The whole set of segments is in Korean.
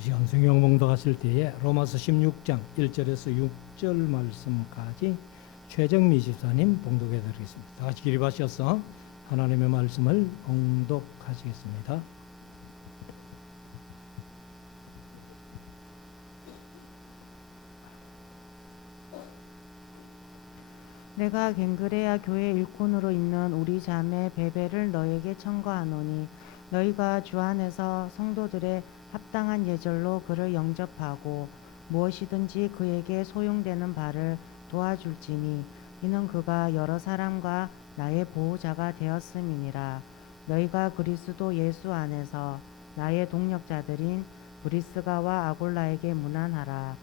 이 시간 성경 봉독하실 때에 로마서 16장 1절에서 6절 말씀까지 최정미 집사님 봉독해 드리겠습니다. 다 같이 기립하셔서 하나님의 말씀을 봉독하시겠습니다. 내가 갱그레아 교회 일꾼으로 있는 우리 자매 베베를 너에게 청구하노니 너희가 주 안에서 성도들의 합당한 예절로 그를 영접하고 무엇이든지 그에게 소용되는 바를 도와줄지니 이는 그가 여러 사람과 나의 보호자가 되었음이니라. 너희가 그리스도 예수 안에서 나의 동력자들인 브리스가와 아골라에게 문안하라.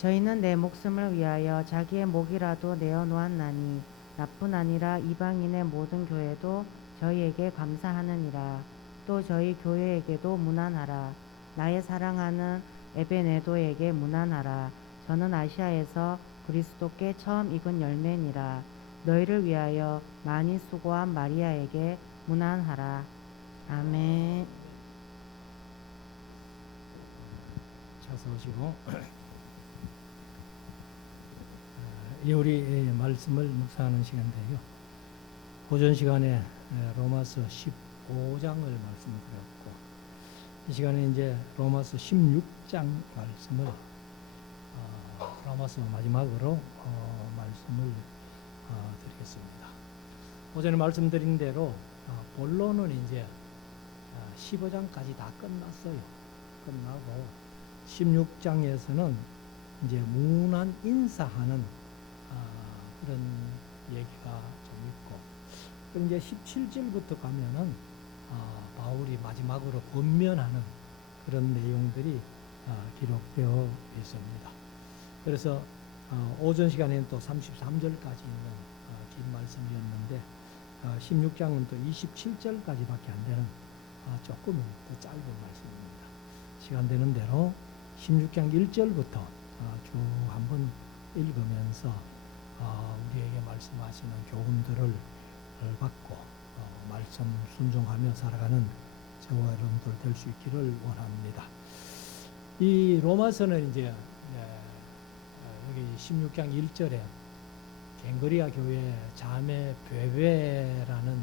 저희는 내 목숨을 위하여 자기의 목이라도 내어놓았나니 나뿐 아니라 이방인의 모든 교회도 저희에게 감사하느니라. 또 저희 교회에게도 문안하라. 나의 사랑하는 에베네도에게 문안하라. 저는 아시아에서 그리스도께 처음 익은 열매니라. 너희를 위하여 많이 수고한 마리아에게 문안하라. 아멘. 차서오시고 우리 말씀을 묵상하는 시간인데요. 오전 시간에 로마서 15장을 말씀을 드렸고 이 시간에 이제 로마서 16장 말씀을 로마서 마지막으로 말씀을 드리겠습니다. 오전에 말씀드린 대로 본론은 이제 15장까지 다 끝났어요. 끝나고 16장에서는 이제 문안 인사하는 그런 얘기가 좀 있고, 그럼 이제 17절부터 가면은 바울이 마지막으로 권면하는 그런 내용들이 기록되어 있습니다. 그래서 오전 시간에는 또 33절까지 있는 긴 말씀이었는데 16장은 또 27절까지밖에 안 되는 조금 더 짧은 말씀입니다. 시간 되는 대로 16장 1절부터 쭉 한번 읽으면서 우리에게 말씀하시는 교훈들을 받고 말씀 순종하며 살아가는 저와 여러분들 될 수 있기를 원합니다. 이 로마서는 이제 여기 16장 1절에 갱그리아 교회 자매 베베라는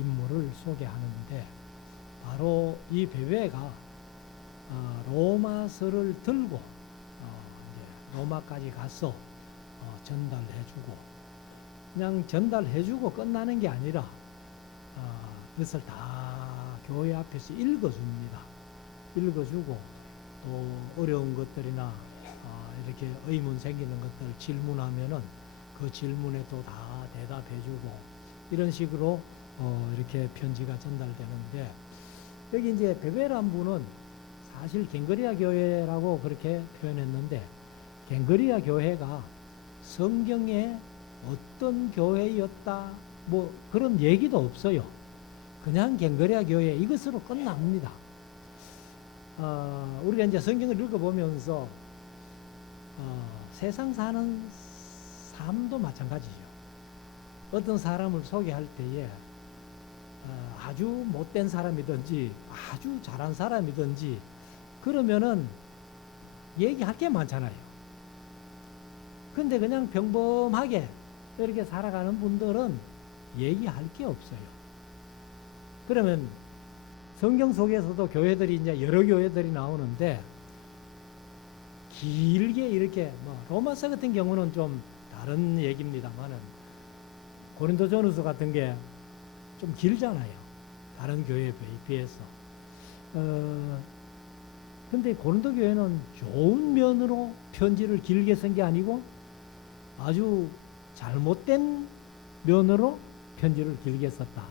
인물을 소개하는데, 바로 이 베베가 로마서를 들고 로마까지 가서 전달해주고, 그냥 전달해주고 끝나는 게 아니라 그것을 다 교회 앞에서 읽어줍니다. 읽어주고 또 어려운 것들이나 이렇게 의문 생기는 것들 질문하면은 그 질문에 또 다 대답해주고, 이런 식으로 이렇게 편지가 전달되는데, 여기 이제 베베란 분은 사실 갱그리아 교회라고 그렇게 표현했는데, 갱그리아 교회가 성경에 어떤 교회였다 뭐 그런 얘기도 없어요. 그냥 갱그리아 교회 이것으로 끝납니다. 우리가 이제 성경을 읽어보면서 세상 사는 삶도 마찬가지죠. 어떤 사람을 소개할 때에 아주 못된 사람이든지 아주 잘한 사람이든지 그러면은 얘기할 게 많잖아요. 근데 그냥 평범하게 이렇게 살아가는 분들은 얘기할 게 없어요. 그러면 성경 속에서도 교회들이 이제 여러 교회들이 나오는데, 길게 이렇게 로마서 같은 경우는 좀 다른 얘기입니다만은 고린도전후서 같은 게 좀 길잖아요. 다른 교회에 비해서. 근데 고린도 교회는 좋은 면으로 편지를 길게 쓴 게 아니고 아주 잘못된 면으로 편지를 길게 썼다.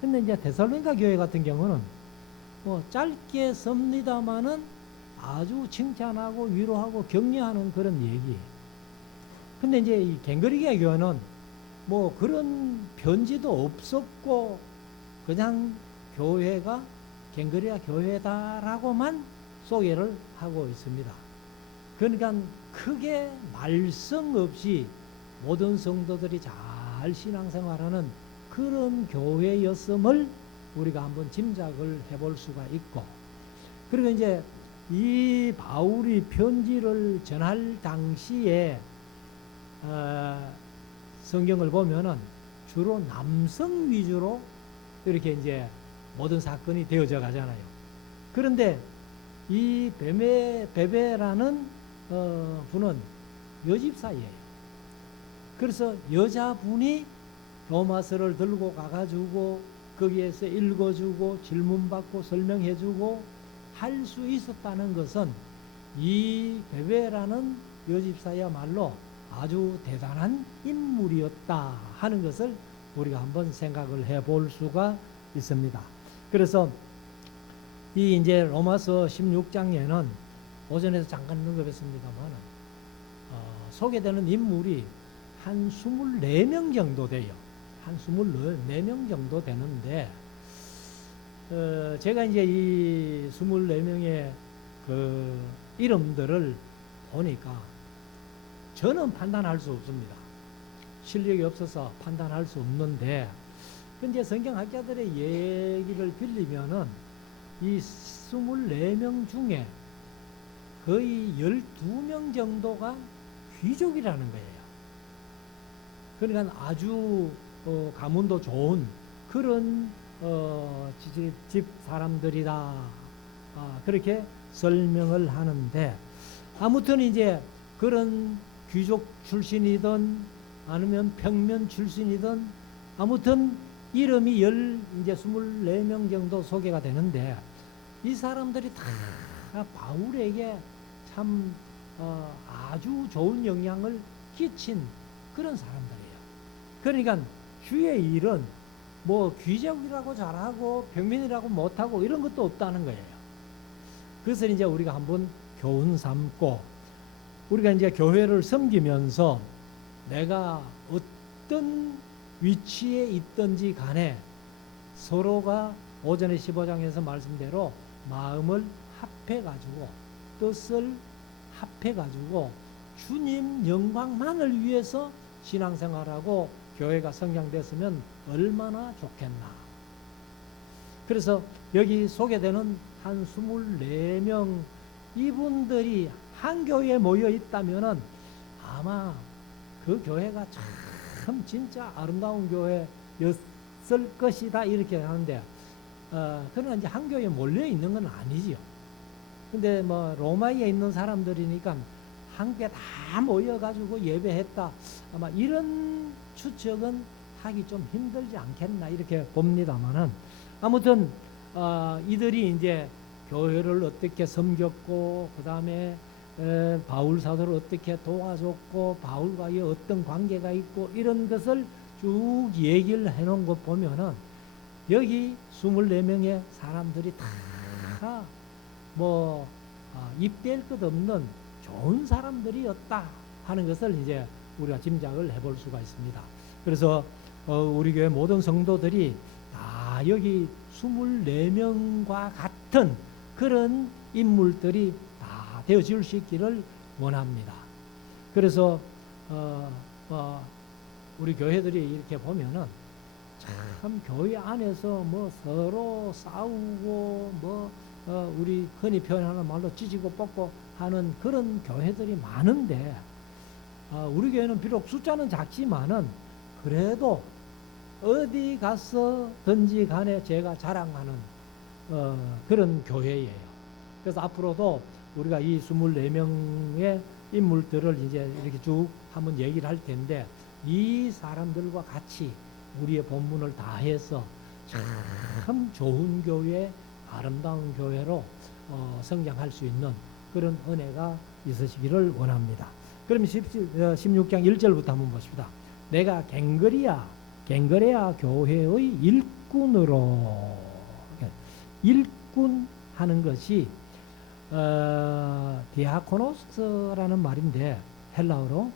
근데 이제 데살로니가 교회 같은 경우는 뭐 짧게 씁니다마는 아주 칭찬하고 위로하고 격려하는 그런 얘기. 근데 이제 이 갱그리아 교회는 뭐 그런 편지도 없었고 그냥 교회가 갱그리아 교회다라고만 소개를 하고 있습니다. 그러니까 크게 말썽 없이 모든 성도들이 잘 신앙생활하는 그런 교회였음을 우리가 한번 짐작을 해볼 수가 있고, 그리고 이제 이 바울이 편지를 전할 당시에 성경을 보면은 주로 남성 위주로 이렇게 이제 모든 사건이 되어져 가잖아요. 그런데 이 베베라는 분은 여집사예요. 그래서 여자분이 로마서를 들고 가가지고 거기에서 읽어주고 질문받고 설명해주고 할 수 있었다는 것은 이 베베라는 여집사야말로 아주 대단한 인물이었다 하는 것을 우리가 한번 생각을 해볼 수가 있습니다. 그래서 이 이제 로마서 16장에는 오전에도 잠깐 언급했습니다만 소개되는 인물이 한 24명 정도 돼요. 한 24명 정도 되는데 제가 이제 이 24명의 그 이름들을 보니까 저는 판단할 수 없습니다. 실력이 없어서 판단할 수 없는데, 근데 성경학자들의 얘기를 빌리면은 이 24명 중에 거의 12명 정도가 귀족이라는 거예요. 그러니까 아주 가문도 좋은 그런 집 사람들이다. 그렇게 설명을 하는데, 아무튼 이제 그런 귀족 출신이든 아니면 평면 출신이든 아무튼 이름이 이제 24명 정도 소개가 되는데, 이 사람들이 다 바울에게 참 아주 좋은 영향을 끼친 그런 사람들이에요. 그러니까 주의 일은 뭐 귀족이라고 잘하고 평민이라고 못하고 이런 것도 없다는 거예요. 그래서 이제 우리가 한번 교훈 삼고, 우리가 이제 교회를 섬기면서 내가 어떤 위치에 있든지 간에 서로가 오전에 15장에서 말씀대로 마음을 합해가지고 뜻을 합해가지고 주님 영광만을 위해서 신앙생활하고 교회가 성장됐으면 얼마나 좋겠나. 그래서 여기 소개되는 한 24명 이분들이 한 교회에 모여 있다면은 아마 그 교회가 참 진짜 아름다운 교회였을 것이다 이렇게 하는데, 그러나 이제 한 교회에 몰려 있는 건 아니지요. 근데 뭐 로마에 있는 사람들이니까 한 교회 다 모여가지고 예배했다, 아마 이런 추측은 하기 좀 힘들지 않겠나 이렇게 봅니다만은, 아무튼 이들이 이제 교회를 어떻게 섬겼고 그 다음에 바울 사도를 어떻게 도와줬고 바울과의 어떤 관계가 있고 이런 것을 쭉 얘기를 해놓은 것 보면은 여기 24명의 사람들이 다 뭐 입댈 것 없는 좋은 사람들이었다 하는 것을 이제 우리가 짐작을 해볼 수가 있습니다. 그래서 우리 교회 모든 성도들이 다 여기 24명과 같은 그런 인물들이 다 되어질 수 있기를 원합니다. 그래서 우리 교회들이 이렇게 보면은 참 교회 안에서 뭐 서로 싸우고 뭐 우리 흔히 표현하는 말로 찢고 뽑고 하는 그런 교회들이 많은데, 우리 교회는 비록 숫자는 작지만은 그래도 어디 가서든지 간에 제가 자랑하는 그런 교회예요. 그래서 앞으로도 우리가 이 24명의 인물들을 이제 이렇게 쭉 한번 얘기를 할 텐데, 이 사람들과 같이 우리의 본문을 다해서 참 좋은 교회, 아름다운 교회로 성장할 수 있는 그런 은혜가 있으시기를 원합니다. 그럼 16장 1절부터 한번 보십시다. 내가 갱그레아 교회의 일꾼으로, 일꾼 하는 것이 디아코노스라는 말인데 헬라어로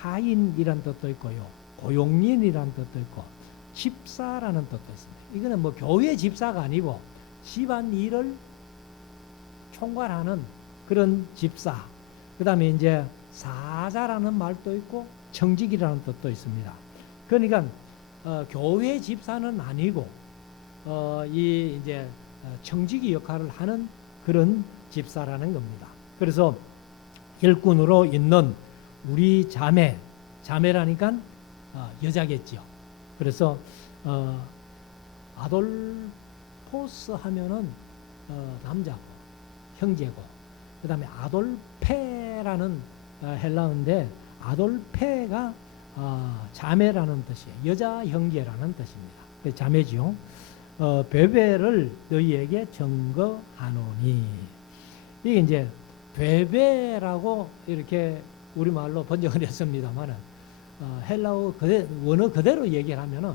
하인이란 뜻도 있고요, 고용인이란 뜻도 있고 집사라는 뜻도 있습니다. 이거는 뭐 교회 집사가 아니고 집안 일을 총괄하는 그런 집사. 그 다음에 이제 사자라는 말도 있고 청직이라는 뜻도 있습니다. 그러니까 교회 집사는 아니고 이 이제 청지기 역할을 하는 그런 집사라는 겁니다. 그래서 일꾼으로 있는 우리 자매라니까 여자겠지요. 그래서 아돌포스 하면은 남자고 형제고, 그 다음에 아돌페라는 헬라어인데 아돌페가 자매라는 뜻이에요. 여자 형제라는 뜻입니다. 그래서 자매지요. 베베를 너희에게 증거하노니, 이게 이제 베베라고 이렇게 우리말로 번역을 했습니다만은 헬라어 원어 그대로 얘기를 하면은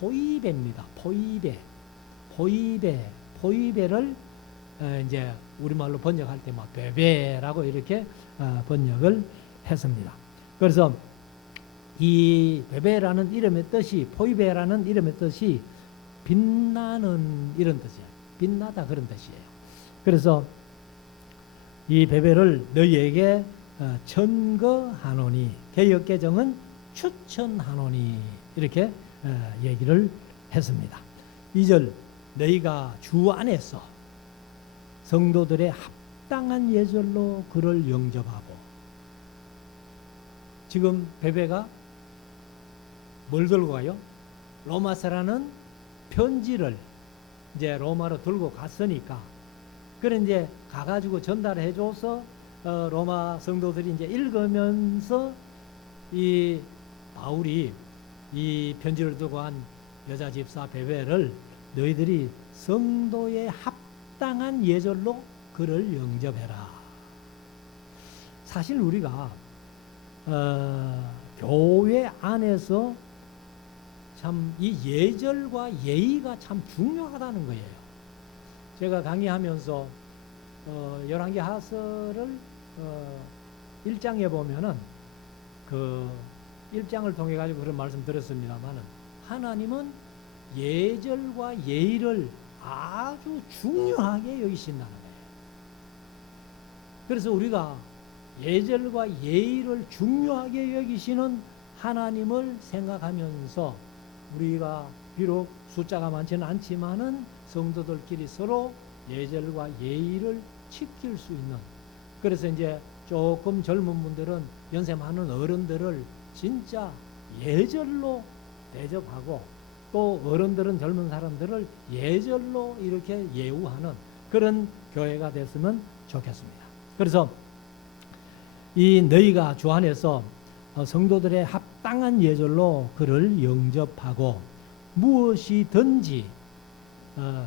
포이베입니다. 포이베를 이제 우리말로 번역할 때 막 베베라고 이렇게 번역을 했습니다. 그래서 이 베베라는 이름의 뜻이, 포이베라는 이름의 뜻이 빛나는 이런 뜻이에요. 빛나다 그런 뜻이에요. 그래서 이 베베를 너희에게 천거하노니, 개역개정은 추천하노니 이렇게 얘기를 했습니다. 2절, 너희가 주 안에서 성도들의 합당한 예절로 그를 영접하고, 지금 베베가 뭘 들고 가요? 로마서라는 편지를 이제 로마로 들고 갔으니까, 그래 이제 가가지고 전달해 줘서 로마 성도들이 이제 읽으면서 이 바울이 이 편지를 들고 간 여자 집사 베베를 너희들이 성도의 합당한 예절로 그를 영접해라. 사실 우리가 교회 안에서 참 이 예절과 예의가 참 중요하다는 거예요. 제가 강의하면서 열왕기 하서를 1장에 보면은 그 1장을 통해 가지고 그런 말씀 드렸습니다만은, 하나님은 예절과 예의를 아주 중요하게 여기신다는 거예요. 그래서 우리가 예절과 예의를 중요하게 여기시는 하나님을 생각하면서 우리가 비록 숫자가 많지는 않지만은 성도들끼리 서로 예절과 예의를 지킬 수 있는, 그래서 이제 조금 젊은 분들은 연세 많은 어른들을 진짜 예절로 대접하고, 또 어른들은 젊은 사람들을 예절로 이렇게 예우하는 그런 교회가 됐으면 좋겠습니다. 그래서 이 너희가 주 안에서 성도들의 합당한 예절로 그를 영접하고, 무엇이든지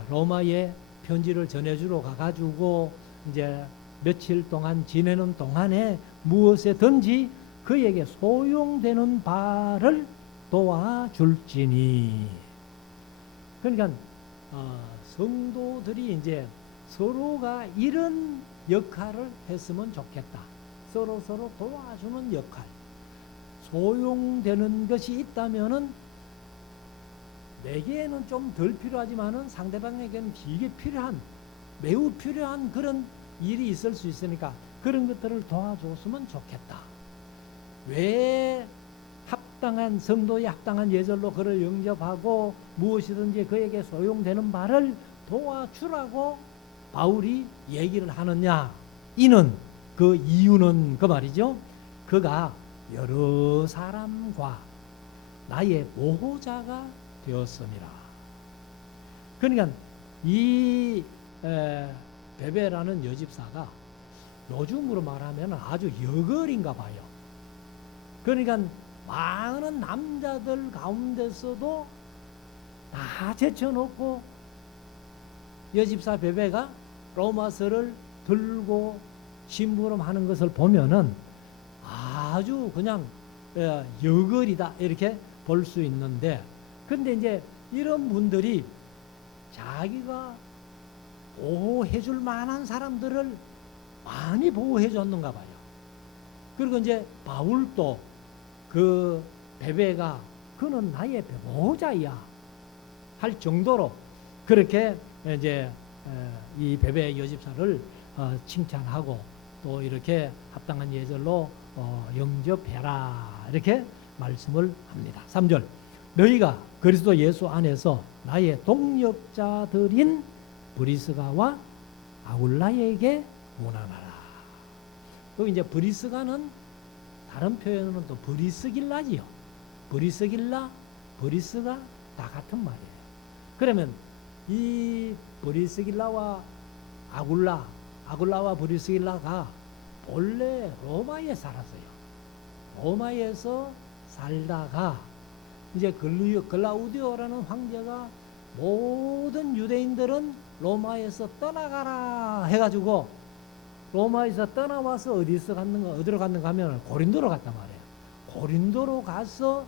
로마에 편지를 전해주러 가가지고 이제 며칠 동안 지내는 동안에 무엇에든지 그에게 소용되는 바를 도와줄지니. 그러니까 성도들이 이제 서로가 이런 역할을 했으면 좋겠다. 서로 도와주는 역할. 소용되는 것이 있다면은 내게는 좀 덜 필요하지만은 상대방에게는 이게 매우 필요한 그런 일이 있을 수 있으니까 그런 것들을 도와줬으면 좋겠다. 왜 합당한 성도의 합당한 예절로 그를 영접하고 무엇이든지 그에게 소용되는 바를 도와주라고 바울이 얘기를 하느냐? 그 이유는 그 말이죠. 그가 여러 사람과 나의 보호자가 되었음이라. 그러니까 이 베베라는 여집사가 요즘으로 말하면 아주 여걸인가 봐요. 그러니까 많은 남자들 가운데서도 다 제쳐놓고 여집사 베베가 로마서를 들고 심부름하는 것을 보면은 아주 그냥 여걸이다 이렇게 볼 수 있는데, 근데 이제 이런 분들이 자기가 보호해 줄 만한 사람들을 많이 보호해 줬는가 봐요. 그리고 이제 바울도 그 베베가 그는 나의 보호자야 할 정도로 그렇게 이제 이 베베 여집사를 칭찬하고 또 이렇게 합당한 예절로 영접해라 이렇게 말씀을 합니다. 3절, 너희가 그리스도 예수 안에서 나의 동역자들인 브리스가와 아굴라에게 문안하라. 또 이제 브리스가는 다른 표현으로는 또 브리스길라지요. 브리스길라, 브리스가 다 같은 말이에요. 그러면 이 브리스길라와 아굴라와 브리스길라가 본래 로마에 살았어요. 로마에서 살다가 이제 글라우디오라는 황제가 모든 유대인들은 로마에서 떠나가라 해가지고 로마에서 떠나와서 어디로 갔는가 하면 고린도로 갔단 말이에요. 고린도로 가서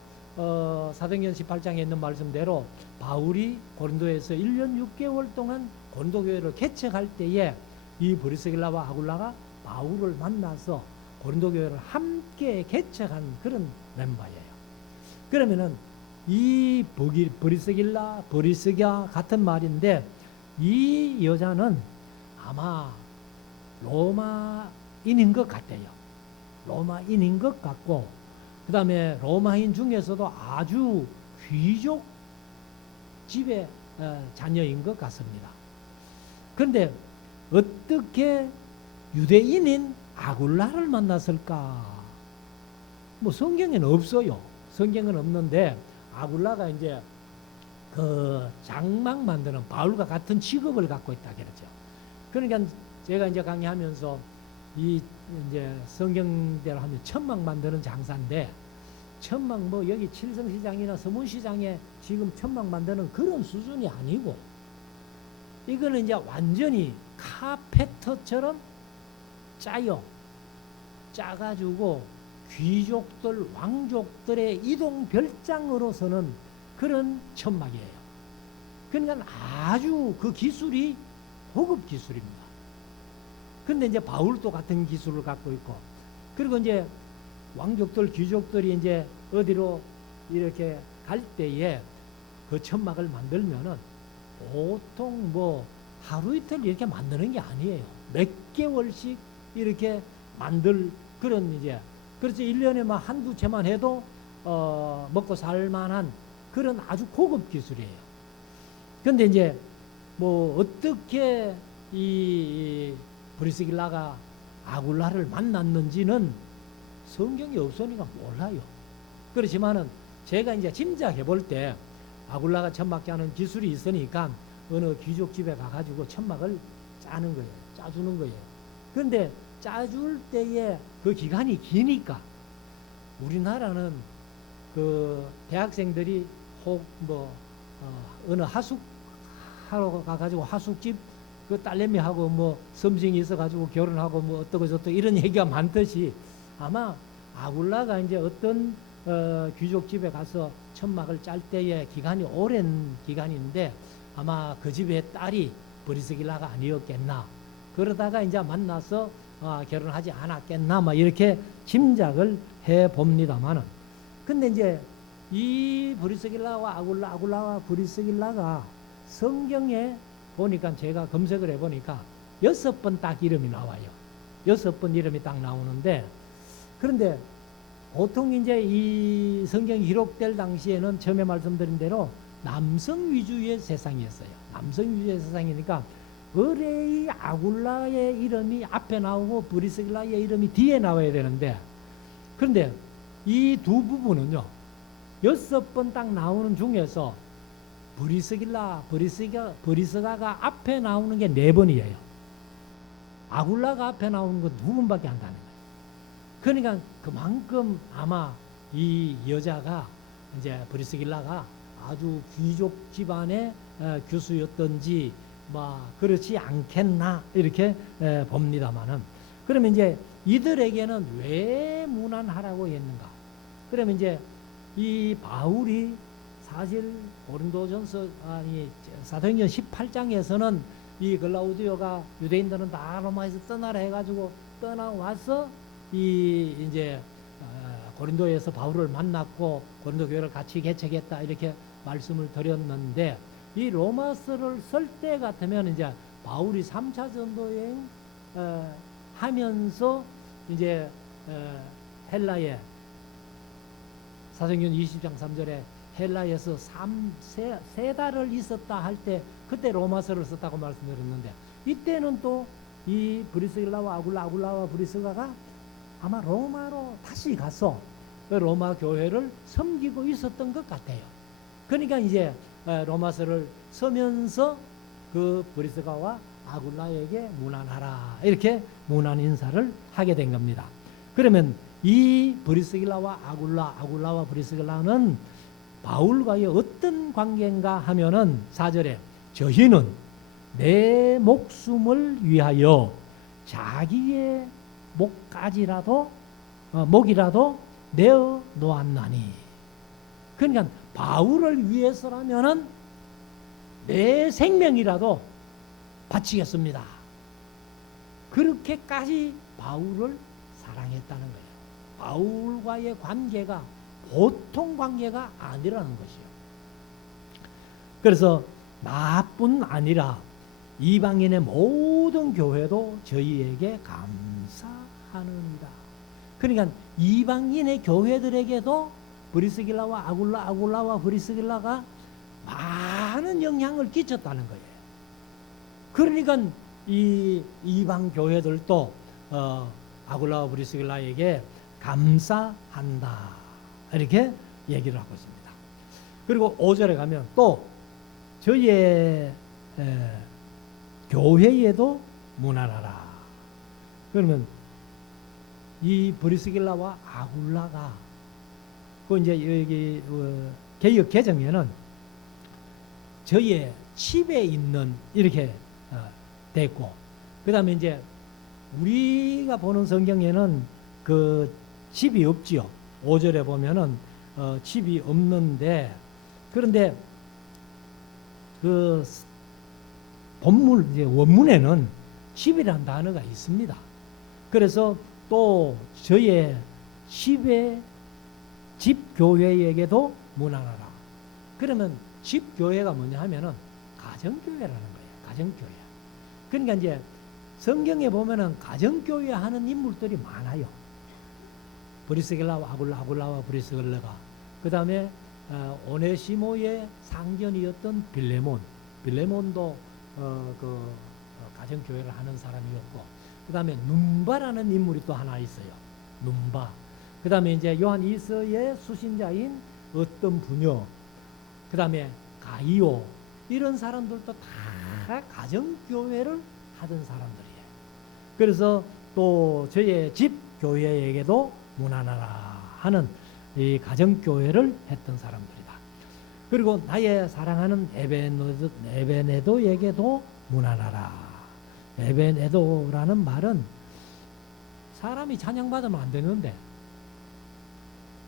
사도행전 18장에 있는 말씀대로 바울이 고린도에서 1년 6개월 동안 고린도 교회를 개척할 때에 이 브리스길라와 아굴라가 바울을 만나서 고린도 교회를 함께 개척한 그런 멤버예요. 그러면은 이 브리스가 같은 말인데 이 여자는 아마 로마인인 것 같아요. 로마인인 것 같고 그 다음에 로마인 중에서도 아주 귀족 집의 자녀인 것 같습니다. 그런데 어떻게 유대인인 아굴라를 만났을까? 뭐 성경에는 없어요. 성경은 없는데 아굴라가 이제 그 장막 만드는 바울과 같은 직업을 갖고 있다 그러죠. 그러니까 제가 이제 강의하면서 이 이제 성경대로 하면 천막 만드는 장사인데 천막 뭐 여기 칠성시장이나 서문시장에 지금 천막 만드는 그런 수준이 아니고 이거는 이제 완전히 카페터처럼 짜요. 짜가지고 귀족들, 왕족들의 이동 별장으로서는 그런 천막이에요. 그러니까 아주 그 기술이 고급 기술입니다. 근데 이제 바울도 같은 기술을 갖고 있고, 그리고 이제 왕족들, 귀족들이 이제 어디로 이렇게 갈 때에 그 천막을 만들면은 보통 뭐 하루 이틀 이렇게 만드는 게 아니에요. 몇 개월씩 이렇게 만들 그런 이제 그렇지 1년에 막 한두 채만 해도 먹고 살 만한 그런 아주 고급 기술이에요. 근데 이제 뭐 어떻게 이 브리스길라가 아굴라를 만났는지는 성경이 없으니까 몰라요. 그렇지만은 제가 이제 짐작해 볼 때 아굴라가 천막 짜는 기술이 있으니까 어느 귀족 집에 가가지고 천막을 짜는 거예요. 짜주는 거예요. 그런데 짜줄 때에 그 기간이 기니까 우리나라는 그 대학생들이 어느 하숙 하러 가가지고 하숙집 그 딸내미하고 뭐 썸씽이 있어가지고 결혼하고 뭐 어떠고 저떠고 이런 얘기가 많듯이 아마 아굴라가 이제 어떤 귀족 집에 가서 천막을 짤 때의 기간이 오랜 기간인데 아마 그 집의 딸이 브리스길라가 아니었겠나. 그러다가 이제 만나서 결혼하지 않았겠나. 막 이렇게 짐작을 해 봅니다만은. 근데 이제 이 브리스길라와 아굴라와 브리스길라가 성경에 보니까 제가 검색을 해 보니까 6번 딱 이름이 나와요. 6번 이름이 딱 나오는데 그런데 보통 이제 이 성경이 기록될 당시에는 처음에 말씀드린 대로 남성 위주의 세상이었어요. 남성 위주의 세상이니까 의뢰의 아굴라의 이름이 앞에 나오고 브리스길라의 이름이 뒤에 나와야 되는데 그런데 이 두 부분은요 6번 딱 나오는 중에서 브리스가가 앞에 나오는 게 4번이에요. 아굴라가 앞에 나오는 건 2번밖에 안 가는 거예요. 그러니까 그만큼 아마 이 여자가 이제 브리스길라가 아주 귀족 집안의 교수였던지 뭐 그렇지 않겠나 이렇게 봅니다만은 그러면 이제 이들에게는 왜 문안하라고 했는가? 그러면 이제 이 바울이 사실 고린도전서 사도행전 18장에서는 이 글라우디오가 유대인들은 다 로마에서 떠나라 해가지고 떠나와서 이 이제 고린도에서 바울을 만났고 고린도 교회를 같이 개척했다 이렇게 말씀을 드렸는데 이 로마서를 쓸 때 같으면 이제 바울이 3차 전도 여행 하면서 이제 헬라에 사도행전 20장 3절에 헬라에서 세 달을 있었다 할 때 그때 로마서를 썼다고 말씀드렸는데, 이때는 또 이 브리스길라와 아굴라와 브리스가가 아마 로마로 다시 가서 그 로마 교회를 섬기고 있었던 것 같아요. 그러니까 이제 로마서를 쓰면서 그 브리스가와 아굴라에게 문안하라, 이렇게 문안 인사를 하게 된 겁니다. 그러면 이 브리스길라와 아굴라와 브리스길라는 바울과의 어떤 관계인가 하면은 4절에 저희는 내 목숨을 위하여 자기의 목이라도 내어 놓았나니. 그러니까 바울을 위해서라면은 내 생명이라도 바치겠습니다. 그렇게까지 바울을 사랑했다는 거예요. 바울과의 관계가 보통 관계가 아니라는 것이요. 그래서 나뿐 아니라 이방인의 모든 교회도 저희에게 감사하느니라. 그러니까 이방인의 교회들에게도 브리스길라와 아굴라와 브리스길라가 많은 영향을 끼쳤다는 거예요. 그러니까 이 이방 교회들도 아굴라와 브리스길라에게 감사한다, 이렇게 얘기를 하고 있습니다. 그리고 5절에 가면 또 저희의 교회에도 문안하라. 그러면 이 브리스길라와 아굴라가 그 이제 여기 개역 개정에는 저희의 집에 있는 이렇게 됐고, 그 다음에 이제 우리가 보는 성경에는 그 집이 없지요. 5절에 보면은 집이 없는데, 그런데 그 본문 이제 원문에는 집이라는 단어가 있습니다. 그래서 또 저의 집 교회에게도 문안하라. 그러면 집 교회가 뭐냐 하면은 가정교회라는 거예요. 가정교회. 그러니까 이제 성경에 보면은 가정교회 하는 인물들이 많아요. 브리스길라와 아굴라와 브리스길라가, 그 다음에 오네시모의 상견이었던 빌레몬도 가정교회를 하는 사람이었고, 그 다음에 num바라는 인물이 또 하나 있어요. num바. 그 다음에 이제 요한 2서의 수신자인 어떤 부녀, 그 다음에 가이오, 이런 사람들도 다 가정교회를 하던 사람들이에요. 그래서 또 저의 집 교회에게도 문안하라 하는 이 가정교회를 했던 사람들이다. 그리고 나의 사랑하는 에베네도에게도 문안하라. 에베네도라는 말은 사람이 찬양받으면 안 되는데,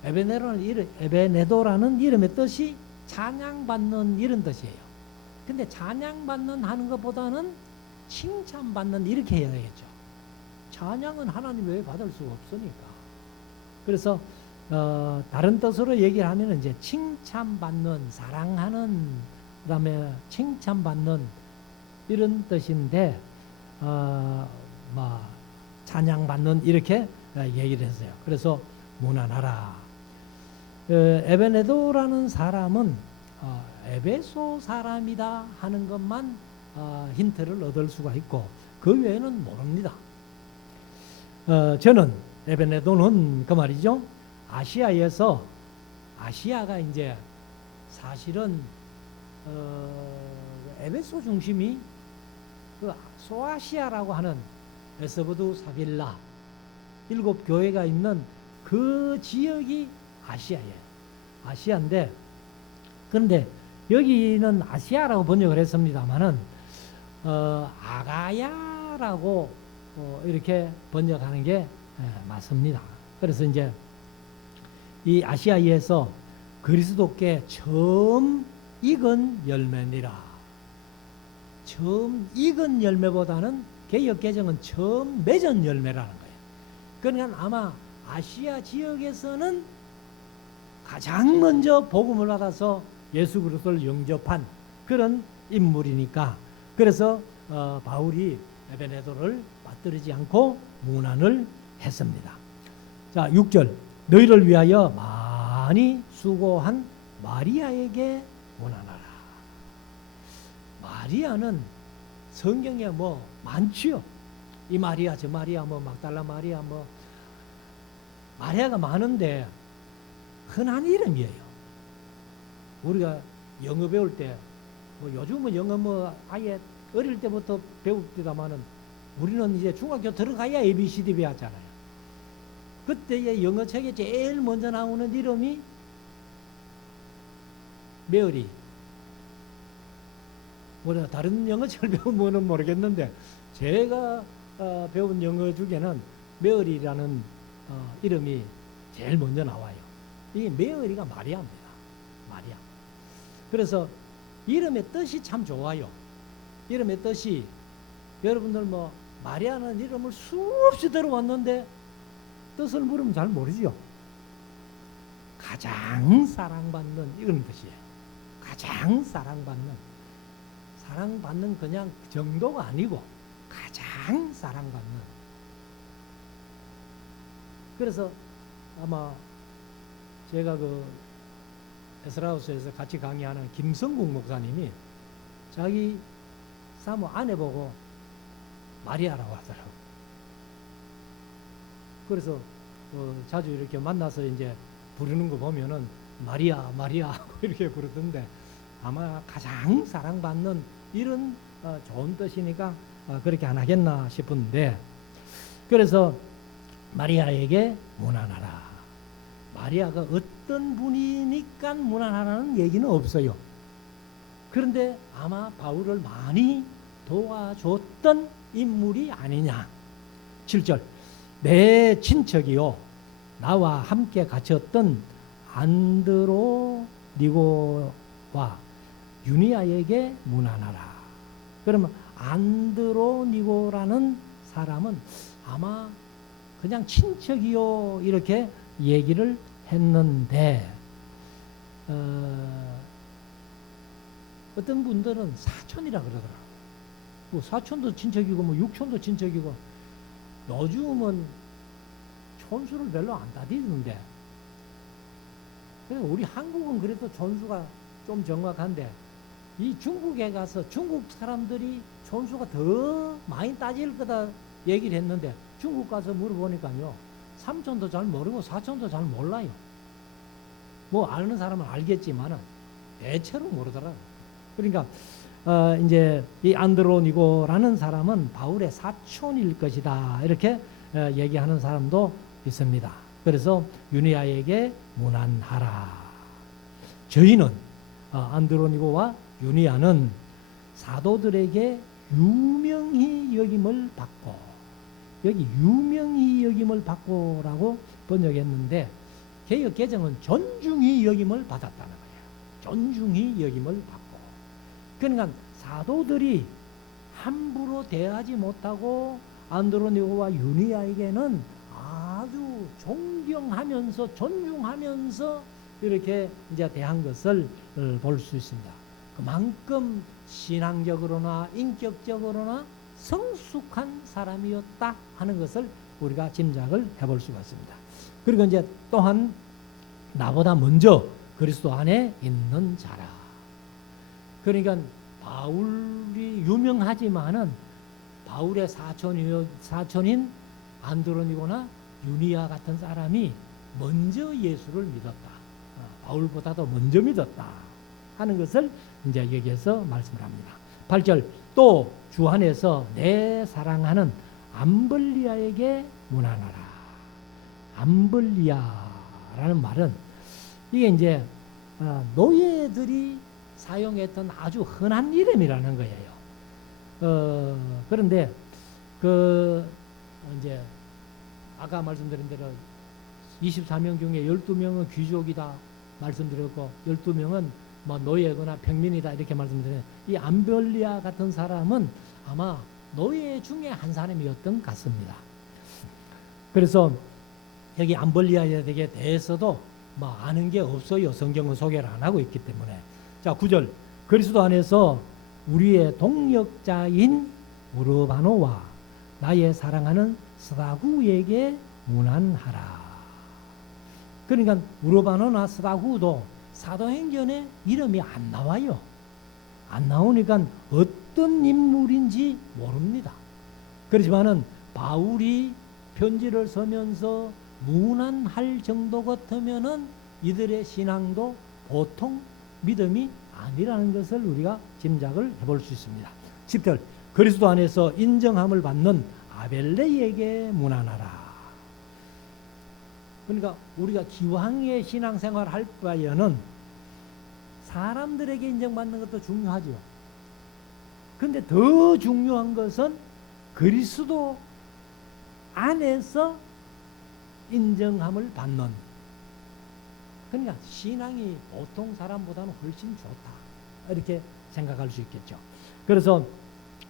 에베네도라는 이름의 뜻이 찬양받는 이런 뜻이에요. 근데 찬양받는 하는 것보다는 칭찬받는 이렇게 해야겠죠. 찬양은 하나님 외에 받을 수가 없으니까. 그래서 다른 뜻으로 얘기를 하면 이제 칭찬받는, 사랑하는, 그다음에 칭찬받는 이런 뜻인데, 찬양받는 이렇게 얘기를 했어요. 그래서 문안하라. 에베네도라는 사람은 에베소 사람이다 하는 것만 힌트를 얻을 수가 있고, 그 외에는 모릅니다. 저는 에베네도는 그 말이죠, 아시아가 이제 사실은 에베소 중심이 그 소아시아라고 하는 에스보두 사빌라 7교회가 있는 그 지역이 아시아예요. 아시아인데, 그런데 여기는 아시아라고 번역을 했습니다만은 아가야라고 이렇게 번역하는 게 맞습니다. 그래서 이제 이 아시아에서 그리스도께 처음 익은 열매니라. 처음 익은 열매보다는 개역 개정은 처음 맺은 열매라는 거예요. 그러니까 아마 아시아 지역에서는 가장 먼저 복음을 받아서 예수 그리스도를 영접한 그런 인물이니까, 그래서 바울이 에베네도를 받들이지 않고 문안을 했습니다. 자, 6절. 너희를 위하여 많이 수고한 마리아에게 문안하라. 마리아는 성경에 뭐 많지요. 이 마리아 저 마리아 뭐 막달라 마리아 뭐 마리아가 많은데 흔한 이름이에요. 우리가 영어 배울 때 뭐 요즘은 영어 뭐 아예 어릴 때부터 배웁니다마는 우리는 이제 중학교 들어가야 ABCD 배웠잖아요. 그때의 영어 책에 제일 먼저 나오는 이름이 메어리. 뭐냐 다른 영어 책을 배우면은 모르겠는데 제가 배운 영어 중에는 메어리라는 이름이 제일 먼저 나와요. 이 메어리가 마리아입니다. 마리아. 그래서 이름의 뜻이 참 좋아요. 이름의 뜻이 여러분들 뭐 마리아는 이름을 수없이 들어왔는데 뜻을 물으면 잘 모르죠. 가장 사랑받는 이런 뜻이에요. 가장 사랑받는 그냥 정도가 아니고 가장 사랑받는. 그래서 아마 제가 그 에스라우스에서 같이 강의하는 김성국 목사님이 자기 사모 아내 보고 마리아라고 하더라고. 그래서 자주 이렇게 만나서 이제 부르는 거 보면은 마리아 마리아 하고 이렇게 부르던데 아마 가장 사랑받는 이런 좋은 뜻이니까 그렇게 안 하겠나 싶은데, 그래서 마리아에게 문안하라. 마리아가 어떤 분이니까 문안하라는 얘기는 없어요. 그런데 아마 바울을 많이 도와줬던 인물이 아니냐. 7절 내 친척이요 나와 함께 갇혔던 안드로니고와 유니아에게 문안하라. 그러면 안드로니고라는 사람은 아마 그냥 친척이요 이렇게 얘기를 했는데 어떤 분들은 사촌이라 그러더라고요. 뭐 사촌도 친척이고 뭐 육촌도 친척이고 요즘은 촌수를 별로 안 따지는데 우리 한국은 그래도 촌수가 좀 정확한데 이 중국에 가서 중국 사람들이 촌수가 더 많이 따질 거다 얘기를 했는데 중국 가서 물어보니까요 삼촌도 잘 모르고 사촌도 잘 몰라요. 뭐 아는 사람은 알겠지만은 대체로 모르더라고요. 그러니까 이제 이 안드로니고라는 사람은 바울의 사촌일 것이다 이렇게 얘기하는 사람도 있습니다. 그래서 유니아에게 문안하라. 저희는 안드로니고와 유니아는 사도들에게 유명히 여김을 받고, 여기 유명히 여김을 받고라고 번역했는데 개역 개정은 존중히 여김을 받았다는 거예요. 존중히 여김을 받고. 그러니까 사도들이 함부로 대하지 못하고 안드로니고와 유니아에게는 아주 존경하면서 존중하면서 이렇게 이제 대한 것을 볼 수 있습니다. 그만큼 신앙적으로나 인격적으로나 성숙한 사람이었다 하는 것을 우리가 짐작을 해볼 수가 있습니다. 그리고 이제 또한 나보다 먼저 그리스도 안에 있는 자라. 그러니까 바울이 유명하지만은 바울의 사촌인 안드로니고나 유니아 같은 사람이 먼저 예수를 믿었다. 바울보다도 먼저 믿었다 하는 것을 이제 여기에서 말씀을 합니다. 8절 또 주 안에서 내 사랑하는 암블리아에게 문안하라. 암블리아라는 말은 이게 이제 노예들이 사용했던 아주 흔한 이름이라는 거예요. 그런데 그 이제 아까 말씀드린 대로 24명 중에 12명은 귀족이다 말씀드렸고 12명은 뭐 노예거나 평민이다 이렇게 말씀드렸는데 이 암블리아 같은 사람은 아마 노예 중에 한 사람이었던 것 같습니다. 그래서 여기 암블리아에 대해서도 뭐 아는 게 없어요. 성경은 소개를 안 하고 있기 때문에. 자, 9절 그리스도 안에서 우리의 동역자인 우르바노와 나의 사랑하는 스다구에게 문안하라. 그러니까 우르바노나 스다구도 사도행전에 이름이 안 나와요. 안 나오니까 어떤 인물인지 모릅니다. 그렇지만은 바울이 편지를 쓰면서 무난할 정도 같으면은 이들의 신앙도 보통 믿음이 아니라는 것을 우리가 짐작을 해볼 수 있습니다. 10절 그리스도 안에서 인정함을 받는 아벨레에게 문안하라. 그러니까 우리가 기왕의 신앙생활 할 바에는 사람들에게 인정받는 것도 중요하죠. 그런데 더 중요한 것은 그리스도 안에서 인정함을 받는, 그러니까 신앙이 보통 사람보다는 훨씬 좋다 이렇게 생각할 수 있겠죠. 그래서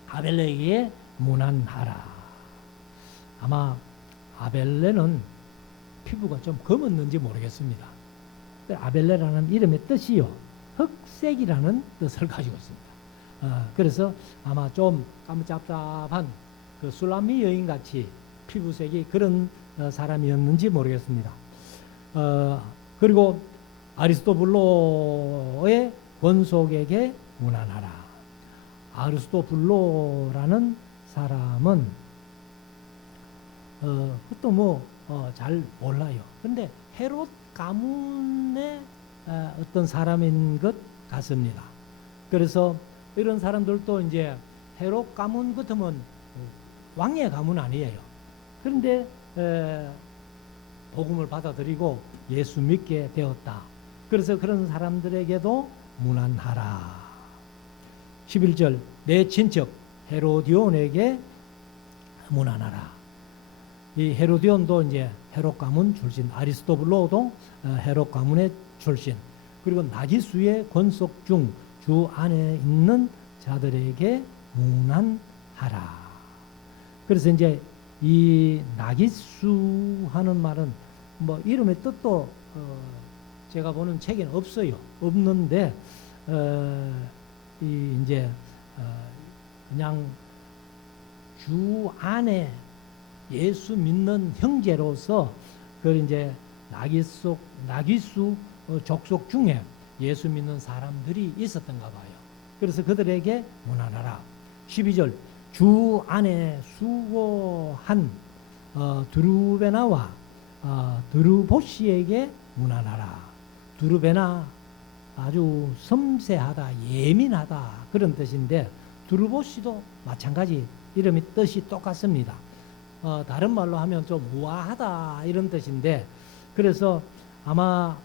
아벨레에게 문안하라. 아마 아벨레는 피부가 좀 검었는지 모르겠습니다. 아벨레라는 이름의 뜻이요, 흑색이라는 뜻을 가지고 있습니다. 그래서 아마 좀 깜짝잡잡한 그 술람미 여인같이 피부색이 그런 사람이었는지 모르겠습니다. 그리고 아리스토블로의 권속에게 문안하라. 아리스토블로라는 사람은 그것도 잘 몰라요. 그런데 헤롯 가문의 어떤 사람인 것 같습니다. 그래서 이런 사람들도 이제 헤롯 가문 같으면 왕의 가문 아니에요. 그런데 복음을 받아들이고 예수 믿게 되었다. 그래서 그런 사람들에게도 문안하라. 11절 내 친척 헤로디온에게 문안하라. 이 헤로디온도 이제 헤롯 가문 출신, 아리스토블로도 헤롯 가문의 출신, 그리고 나지수의 권속 중 주 안에 있는 자들에게 문안하라. 그래서 이제 이 나기수 하는 말은 이름의 뜻도 제가 보는 책에는 없어요. 없는데 이제 그냥 주 안에 예수 믿는 형제로서 그 이제 나기수 족속 중에 예수 믿는 사람들이 있었던가 봐요. 그래서 그들에게 문안하라. 12절 주 안에 수고한 드루베나와 드루보시에게 문안하라. 드루베나 아주 섬세하다, 예민하다 그런 뜻인데, 드루보시도 마찬가지 이름이 뜻이 똑같습니다. 다른 말로 하면 좀 우아하다 이런 뜻인데, 그래서 아마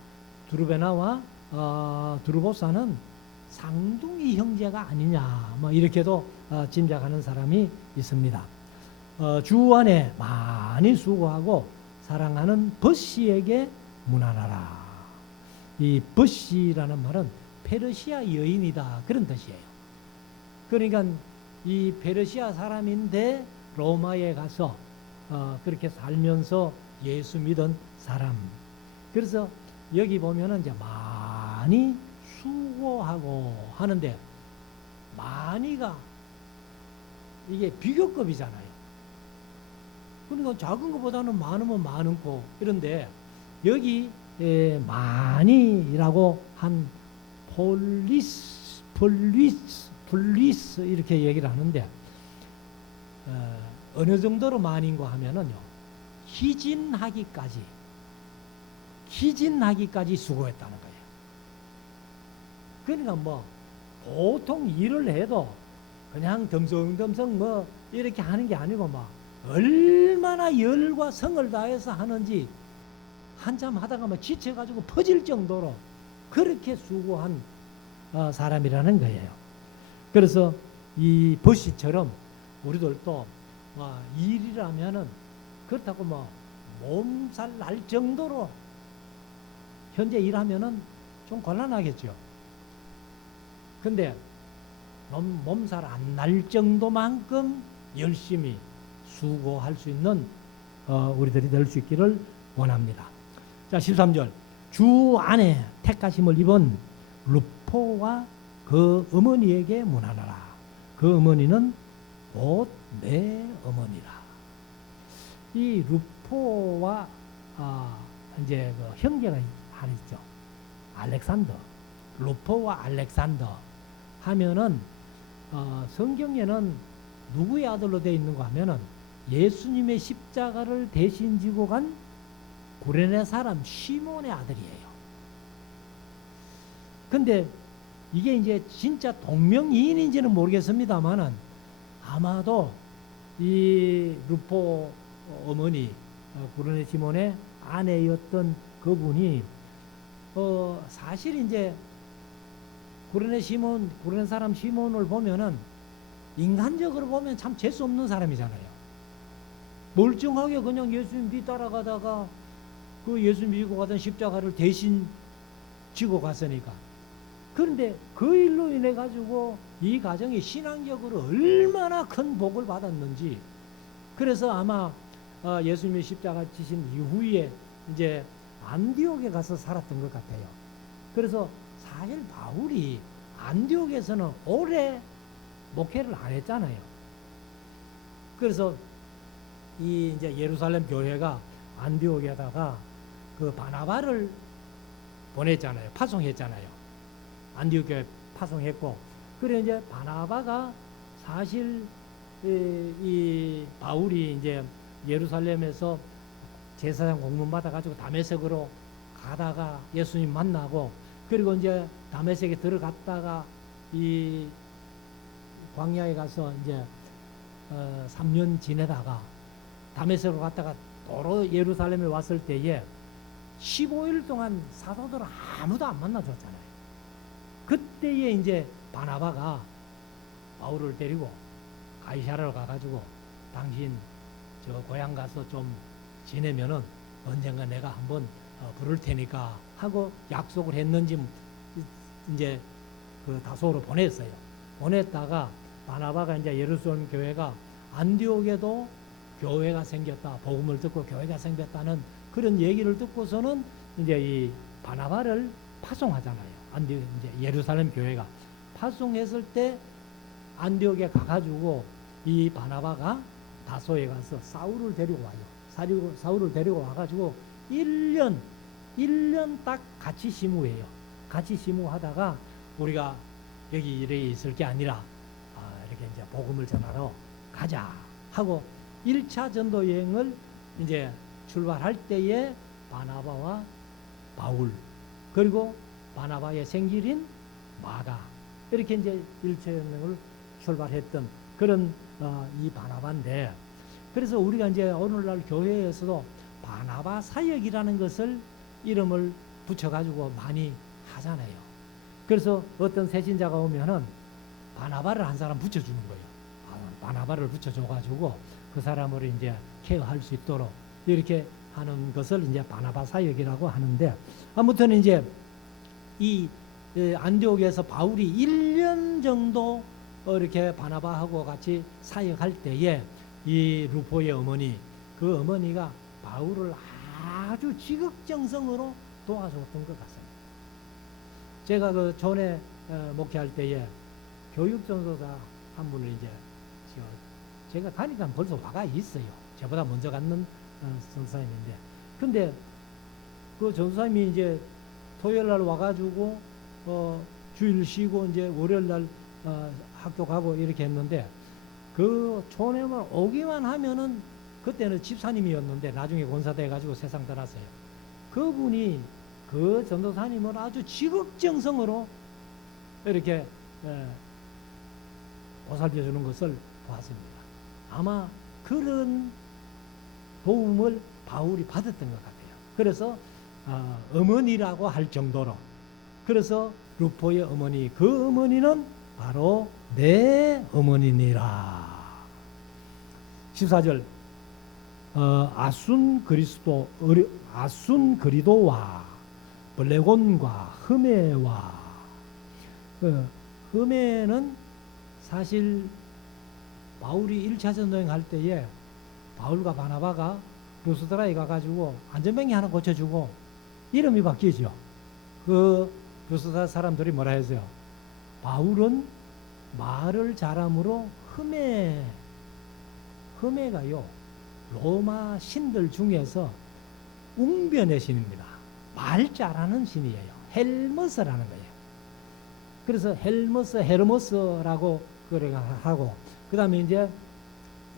드루베나와 드루보사는 쌍둥이 형제가 아니냐 이렇게도 짐작하는 사람이 있습니다. 주 안에 많이 수고하고 사랑하는 버시에게 문안하라. 이 버시라는 말은 페르시아 여인이다 그런 뜻이에요. 그러니까 이 페르시아 사람인데 로마에 가서 그렇게 살면서 예수 믿은 사람. 그래서 여기 보면은 이제 많이 수고하고 하는데, 많이가 이게 비교급이잖아요. 그러니까 작은 것보다는 많으면 많은 거 이런데, 여기 많이라고 한 폴리스 이렇게 얘기를 하는데, 어느 정도로 많인가 하면은요, 기진하기까지 수고했다는 거예요. 그러니까 보통 일을 해도 그냥 덤성덤성 이렇게 하는 게 아니고 얼마나 열과 성을 다해서 하는지 한참 하다가 지쳐가지고 퍼질 정도로 그렇게 수고한 사람이라는 거예요. 그래서 이 버시처럼 우리들도 일이라면은 그렇다고 몸살 날 정도로 현재 일하면은 좀 곤란하겠죠. 근데 몸살 안 날 정도만큼 열심히 수고할 수 있는 우리들이 될 수 있기를 원합니다. 자, 13절 주 안에 택하심을 입은 루포와 그 어머니에게 문안하라. 그 어머니는 곧 내 어머니라. 이 루포와 이제 그 형제가 하나 있죠. 알렉산더, 루포와 알렉산더 하면은 성경에는 누구의 아들로 되어 있는가 하면은 예수님의 십자가를 대신 지고 간 구레네 사람 시몬의 아들이에요. 근데 이게 이제 진짜 동명이인인지는 모르겠습니다만은 아마도 이 루포 어머니 구레네 시몬의 아내였던 그분이 사실 이제 구레네 사람 시몬을 보면은 인간적으로 보면 참 재수 없는 사람이잖아요. 멀쩡하게 그냥 예수님 뒤 따라가다가 그 예수님 지고 가던 십자가를 대신 지고 갔으니까. 그런데 그 일로 인해 가지고 이 가정이 신앙적으로 얼마나 큰 복을 받았는지. 그래서 아마 예수님의 십자가 지신 이후에 이제 안디옥에 가서 살았던 것 같아요. 그래서 사실 바울이 안디옥에서는 오래 목회를 안 했잖아요. 그래서 이 이제 예루살렘 교회가 안디옥에다가 그 바나바를 보냈잖아요. 파송했잖아요. 안디옥 교회 파송했고, 그래 이제 바나바가 사실 이 바울이 이제 예루살렘에서 제사장 공문 받아가지고 다메섹으로 가다가 예수님 만나고, 그리고 이제 다메섹에 들어갔다가 이 광야에 가서 이제 3년 지내다가 다메섹으로 갔다가 도로 예루살렘에 왔을 때에 15일 동안 사도들 아무도 안 만나줬잖아요. 그때에 이제 바나바가 바울을 데리고 가이사라로 가가지고 당신 저 고향 가서 좀 지내면은 언젠가 내가 한번 부를 테니까 하고 약속을 했는지 이제 그 다소로 보냈어요. 보냈다가 바나바가 이제 예루살렘 교회가 안디옥에도 교회가 생겼다, 복음을 듣고 교회가 생겼다는 그런 얘기를 듣고서는 이제 이 바나바를 파송하잖아요. 안디옥 이제 예루살렘 교회가 파송했을 때 안디옥에 가가지고 이 바나바가 다소에 가서 사울을 데리고 와요. 사울을 데리고 와가지고 1년 딱 같이 심우해요. 같이 심우하다가 우리가 여기 이렇게 있을 게 아니라 이렇게 이제 복음을 전하러 가자 하고 1차 전도 여행을 이제 출발할 때에 바나바와 바울 그리고 바나바의 생길인 마가 이렇게 이제 1차 여행을 출발했던 그런 이 바나바인데, 그래서 우리가 이제 오늘날 교회에서도 바나바 사역이라는 것을 이름을 붙여가지고 많이 하잖아요. 그래서 어떤 새신자가 오면은 바나바를 한 사람 붙여주는 거예요. 바나바를 붙여줘가지고 그 사람을 이제 케어할 수 있도록 이렇게 하는 것을 이제 바나바 사역이라고 하는데, 아무튼 이제 이 안디옥에서 바울이 1년 정도 이렇게 바나바하고 같이 사역할 때에 이 루포의 어머니, 그 어머니가 바울을 아주 지극정성으로 도와줬던 것 같습니다. 제가 그 전에 목회할 때에 교육전도사 한 분을 이제 제가 가니까 벌써 와가 있어요. 저보다 먼저 갔는 전도사님인데, 근데 그 전도사님이 이제 토요일 날 와가지고 주일 쉬고 이제 월요일 날 학교 가고 이렇게 했는데, 그 촌에만 오기만 하면은 그때는 집사님이었는데 나중에 권사돼 가지고 세상 떠났어요. 그분이 그 전도사님을 아주 지극정성으로 이렇게 보살펴 주는 것을 보았습니다. 아마 그런 도움을 바울이 받았던 것 같아요. 그래서 어머니라고 할 정도로, 그래서 루포의 어머니, 그 어머니는 바로 내 어머니니라. 14절 아순 그리도와 블레곤과 흐메와, 흐메는 사실 바울이 1차 전도행 할 때에 바울과 바나바가 루스드라에 가가지고 안전뱅이 하나 고쳐주고 이름이 바뀌죠. 그 루스드라 사람들이 뭐라 했어요? 바울은 말을 잘함으로 흐메가요 로마 신들 중에서 웅변의 신입니다. 말 잘하는 신이에요. 헬머스라는 거예요. 그래서 헬머스, 헤르모스라고 그래 하고, 그 다음에 이제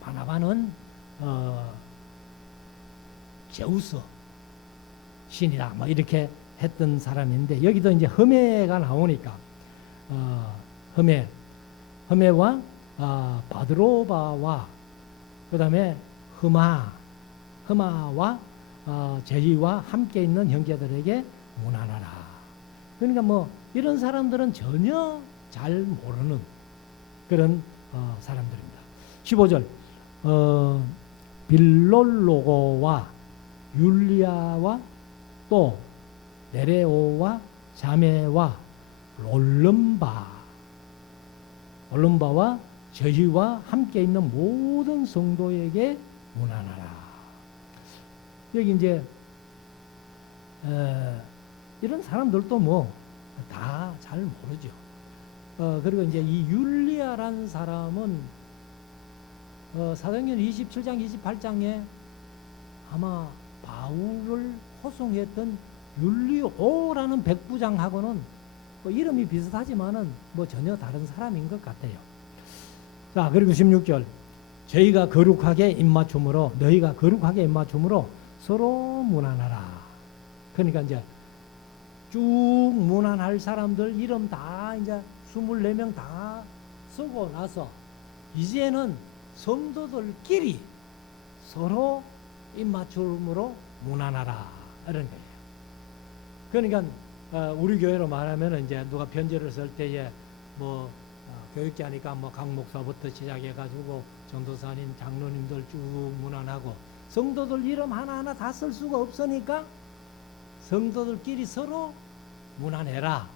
바나바는 제우스 신이다 뭐 이렇게 했던 사람인데, 여기도 이제 흠에가 나오니까 흠에와 바드로바와 그 다음에 흠아와 제희와 함께 있는 형제들에게 문안하라. 그러니까 뭐 이런 사람들은 전혀 잘 모르는 그런 사람들입니다. 15절 빌롤로고와 율리아와 또 네레오와 자메와 롤름바와 저희와 함께 있는 모든 성도에게 문안하라. 여기 이제 이런 사람들도 뭐 다 잘 모르죠. 그리고 이제 이 율리아라는 사람은 사도행전 27장 28장에 아마 바울을 호송했던 율리오라는 백부장하고는 뭐 이름이 비슷하지만은 뭐 전혀 다른 사람인 것 같아요. 자, 그리고 16절 너희가 거룩하게 입맞춤으로 서로 문안하라. 그러니까 이제 쭉 문안할 사람들 이름 다 이제 24명 다 쓰고 나서 이제는 성도들끼리 서로 입맞춤으로 문안하라 이런 거예요. 그러니까 우리 교회로 말하면 이제 누가 편지를 쓸 때에 뭐 교육자니까 뭐 강 목사부터 시작해가지고 전도사님, 장로님들 쭉 문안하고, 성도들 이름 하나하나 다 쓸 수가 없으니까 성도들끼리 서로 문안해라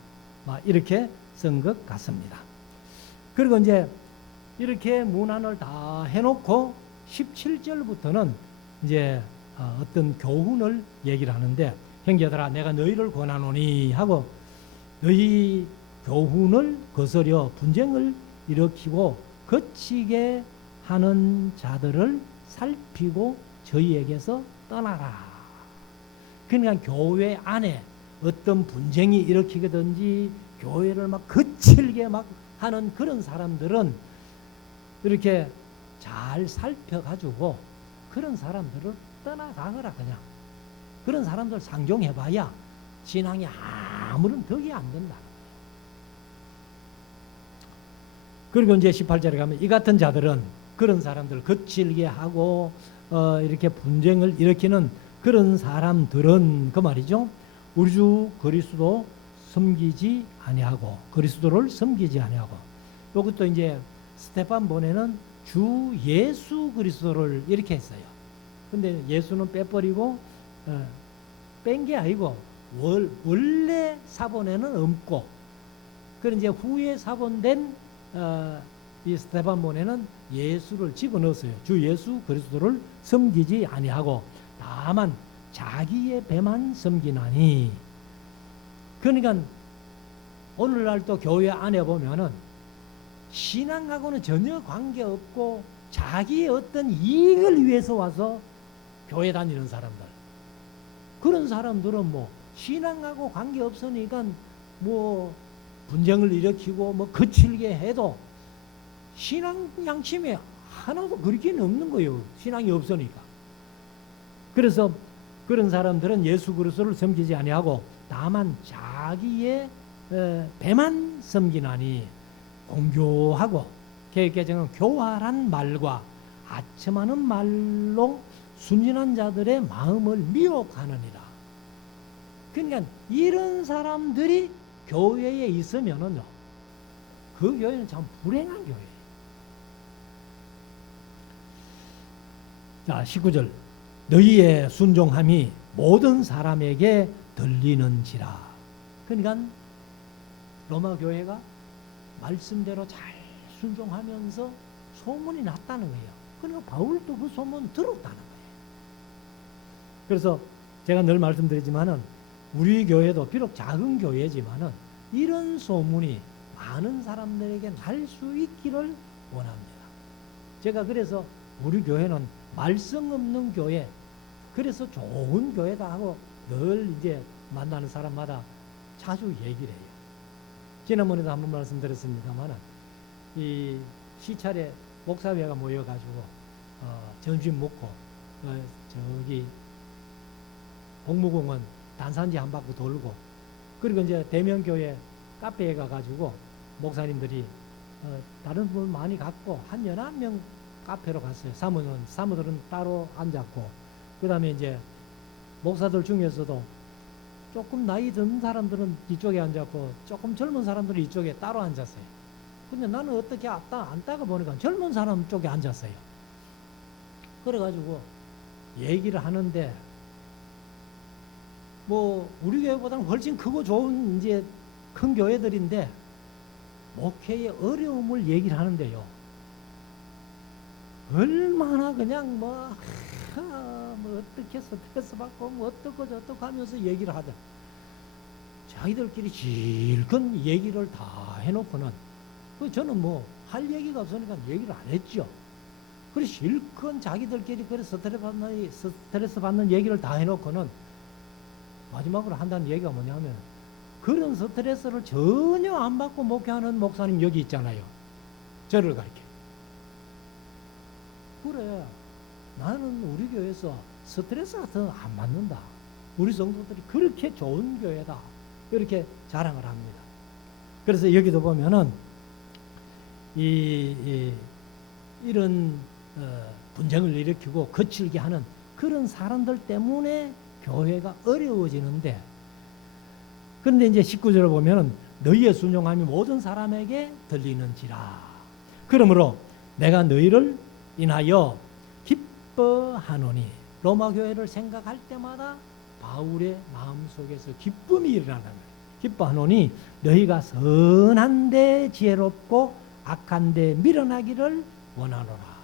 막 이렇게 쓴 것 같습니다. 그리고 이제 이렇게 문안을 다 해놓고 17절부터는 이제 어떤 교훈을 얘기를 하는데, 형제들아 내가 너희를 권하노니 하고, 너희 교훈을 거스려 분쟁을 일으키고 거치게 하는 자들을 살피고 저희에게서 떠나라. 그러니까 교회 안에 어떤 분쟁이 일으키든지 교회를 막 거칠게 막 하는 그런 사람들은 이렇게 잘 살펴가지고 그런 사람들을 떠나가거라. 그냥 그런 사람들 상종해봐야 신앙이 아무런 덕이 안 된다. 그리고 이제 18절에 가면 이 같은 자들은 그런 사람들 거칠게 하고 이렇게 분쟁을 일으키는 그런 사람들은 그 말이죠. 우리 주 그리스도를 섬기지 아니하고. 이것도 이제 스테판 본에는 주 예수 그리스도를 이렇게 했어요. 근데 예수는 빼버리고 뺀 게 아니고 원래 사본에는 없고, 그런 이제 후에 사본된 이 스테반본에는 예수를 집어넣었어요. 주 예수 그리스도를 섬기지 아니하고 다만 자기의 배만 섬기나니. 그러니까 오늘날 또 교회 안에 보면은 신앙하고는 전혀 관계없고 자기의 어떤 이익을 위해서 와서 교회 다니는 사람들, 그런 사람들은 뭐 신앙하고 관계없으니까 뭐 분쟁을 일으키고 뭐 거칠게 해도 신앙 양심에 하나도 그렇게는 없는 거예요. 신앙이 없으니까. 그래서 그런 사람들은 예수 그리스도를 섬기지 아니하고 다만 자기의 배만 섬기나니. 공교하고 개혁개정은 교활한 말과 아첨하는 말로 순진한 자들의 마음을 미혹하느니라. 그러니까 이런 사람들이 교회에 있으면은요, 그 교회는 참 불행한 교회예요. 자, 19절 너희의 순종함이 모든 사람에게 들리는지라. 그러니까 로마 교회가 말씀대로 잘 순종하면서 소문이 났다는 거예요. 그러니까 바울도 그 소문 들었다는 거예요. 그래서 제가 늘 말씀드리지만은 우리 교회도 비록 작은 교회지만은 이런 소문이 많은 사람들에게 날 수 있기를 원합니다. 제가 그래서 우리 교회는 말썽 없는 교회, 그래서 좋은 교회다 하고 늘 이제 만나는 사람마다 자주 얘기를 해요. 지난번에도 한번 말씀드렸습니다만 이 시찰에 목사회가 모여가지고 점심 먹고 저기 복무공원 단산지 한 바퀴 돌고, 그리고 이제 대명교회 카페에 가가지고 목사님들이 다른 분 많이 갔고 한 11명 카페로 갔어요. 사모들은 따로 앉았고, 그 다음에 이제 목사들 중에서도 조금 나이 든 사람들은 이쪽에 앉았고 조금 젊은 사람들은 이쪽에 따로 앉았어요. 근데 나는 어떻게 앉다가 보니까 젊은 사람 쪽에 앉았어요. 그래가지고 얘기를 하는데 뭐 우리 교회보다는 훨씬 크고 좋은 이제 큰 교회들인데 목회의 어려움을 얘기를 하는데요. 얼마나 그냥 뭐 어떻게 스트레스 받고 뭐 어떻고 저떻고 하면서 얘기를 하자. 자기들끼리 질끈 얘기를 다 해놓고는 저는 뭐 할 얘기가 없으니까 얘기를 안 했죠. 그래서 실컷 자기들끼리 그래 스트레스 받는 얘기를 다 해놓고는 마지막으로 한다는 얘기가 뭐냐면, 그런 스트레스를 전혀 안 받고 목회하는 목사님 여기 있잖아요. 저를 가르쳐. 그래, 나는 우리 교회에서 스트레스 같은 거 안 받는다. 우리 성도들이 그렇게 좋은 교회다. 이렇게 자랑을 합니다. 그래서 여기도 보면은 이런 분쟁을 일으키고 거칠게 하는 그런 사람들 때문에 교회가 어려워지는데, 그런데 이제 19절을 보면은 너희의 순종함이 모든 사람에게 들리는지라. 그러므로 내가 너희를 인하여 기뻐하노니. 로마 교회를 생각할 때마다 바울의 마음속에서 기쁨이 일어나는 거예요. 기뻐하노니 너희가 선한데 지혜롭고 악한데 밀어나기를 원하노라.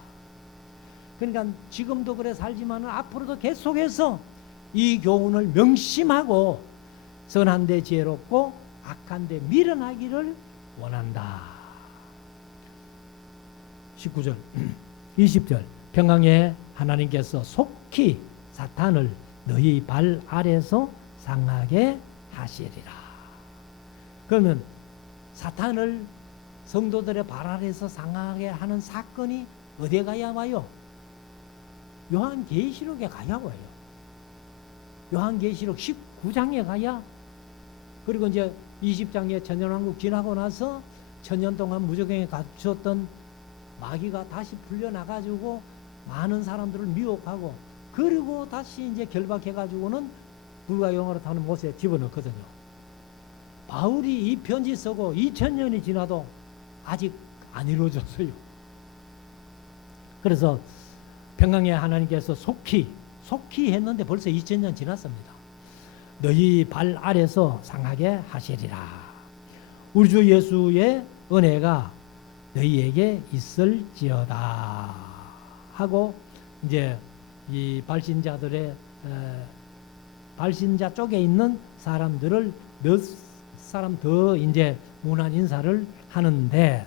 그러니까 지금도 그래 살지만 앞으로도 계속해서 이 교훈을 명심하고 선한데 지혜롭고 악한데 밀어나기를 원한다. 19절 20절 평강의 하나님께서 속히 사탄을 너희 발 아래서 상하게 하시리라. 그러면 사탄을 성도들의 발 아래서 상하게 하는 사건이 어디에 가야 와요? 요한계시록에 가야 와요. 요한계시록 19장에 가야, 그리고 이제 20장에 천년왕국 지나고 나서 천년 동안 무적행에 갇혔던 마귀가 다시 풀려나가지고 많은 사람들을 미혹하고, 그리고 다시 이제 결박해가지고는 불과 영화로 타는 못에 집어넣거든요. 바울이 이 편지 쓰고 2000년이 지나도 아직 안 이루어졌어요. 그래서 평강의 하나님께서 속히 했는데 벌써 2000년 지났습니다. 너희 발 아래서 상하게 하시리라. 우리 주 예수의 은혜가 너희에게 있을지어다 하고, 이제 이 발신자들의 발신자 쪽에 있는 사람들을 몇 사람 더 이제 문안 인사를 하는데,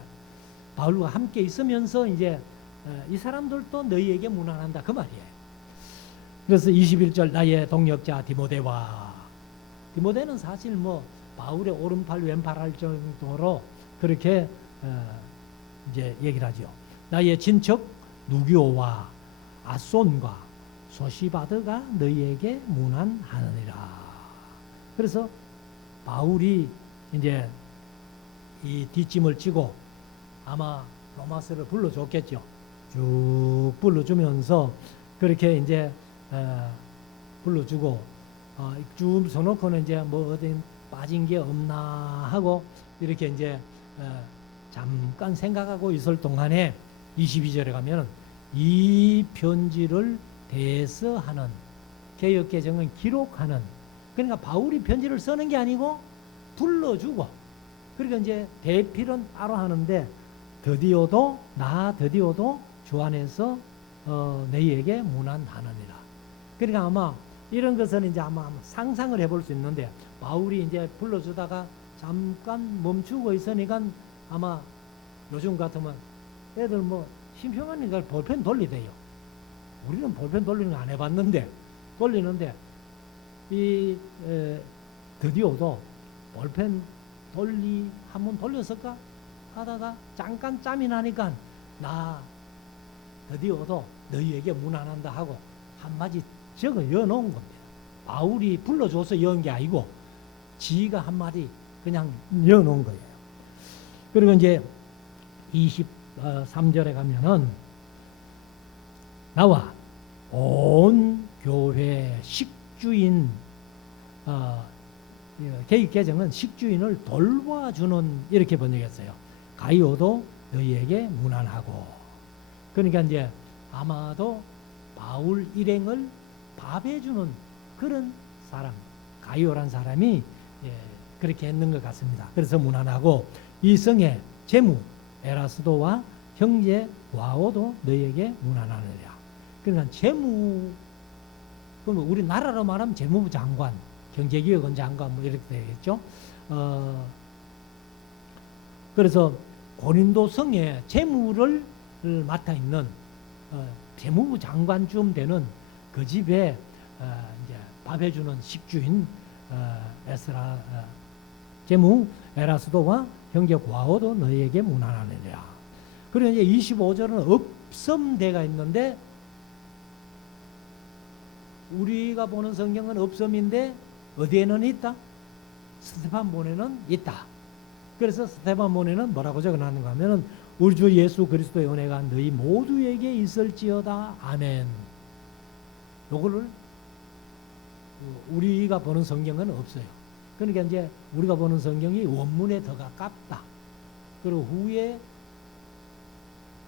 바울과 함께 있으면서 이제 이 사람들도 너희에게 문안한다 그 말이에요. 그래서 21절 나의 동역자 디모데는 사실 뭐 바울의 오른팔 왼팔 할 정도로 그렇게 이제 얘기를 하죠. 나의 친척 누기오와 아손과 소시바드가 너희에게 문안하느니라. 그래서 바울이 이제 이 뒷짐을 지고 아마 로마서를 불러줬겠죠. 쭉 불러주면서 그렇게 이제 불러주고 쭉 서놓고는 이제 뭐 어디 빠진 게 없나 하고 이렇게 이제 잠깐 생각하고 있을 동안에 22절에 가면 이 편지를 대서하는, 개역개정은 기록하는, 그러니까 바울이 편지를 쓰는 게 아니고 불러주고, 그러니까 이제 대필은 따로 하는데 드디어도 주 안에서 너희에게 문안하느니라. 그러니까 아마 이런 것은 이제 아마 상상을 해볼 수 있는데, 바울이 이제 불러주다가 잠깐 멈추고 있으니까 아마 요즘 같으면 애들 뭐 심평하니까 볼펜 돌리대요. 우리는 볼펜 돌리는 거 안 해봤는데 돌리는데, 이 드디어도 볼펜 한번 돌렸을까 하다가 잠깐 짬이 나니까 나 드디어도 너희에게 문안한다 하고 한마디 적어 여놓은 겁니다. 바울이 불러줘서 여은 게 아니고 지가 한마디 그냥 여놓은 거예요. 그리고 이제 23절에 가면은 나와 온 교회 식주인 개역 개정은 식주인을 돌봐주는 이렇게 번역했어요. 가이오도 너희에게 문안하고. 그러니까 이제 아마도 바울 일행을 밥해주는 그런 사람, 가이오란 사람이 그렇게 했는 것 같습니다. 그래서 문안하고 이 성의 제무 에라스도와 형제 와오도 너희에게 문안하느라. 그러니까 재무, 그러면 우리 나라로 말하면 재무부 장관, 경제기획원 장관 뭐 이렇게 되겠죠. 그래서 고린도 성에 재무를 맡아 있는 재무부 장관쯤 되는 그 집에 이제 밥해주는 식주인 재무 에라스도와 형제 고아오도 너희에게 문안하느니라. 그리고 이제 25절은 업섬대가 있는데 우리가 보는 성경은 업섬인데 어디에는 있다? 스데반본에는 있다. 그래서 스데반본에는 뭐라고 적어놨는가 하면은 우리 주 예수 그리스도의 은혜가 너희 모두에게 있을지어다. 아멘. 요거를 우리가 보는 성경은 없어요. 그러니까 이제 우리가 보는 성경이 원문에 더 가깝다. 그리고 후에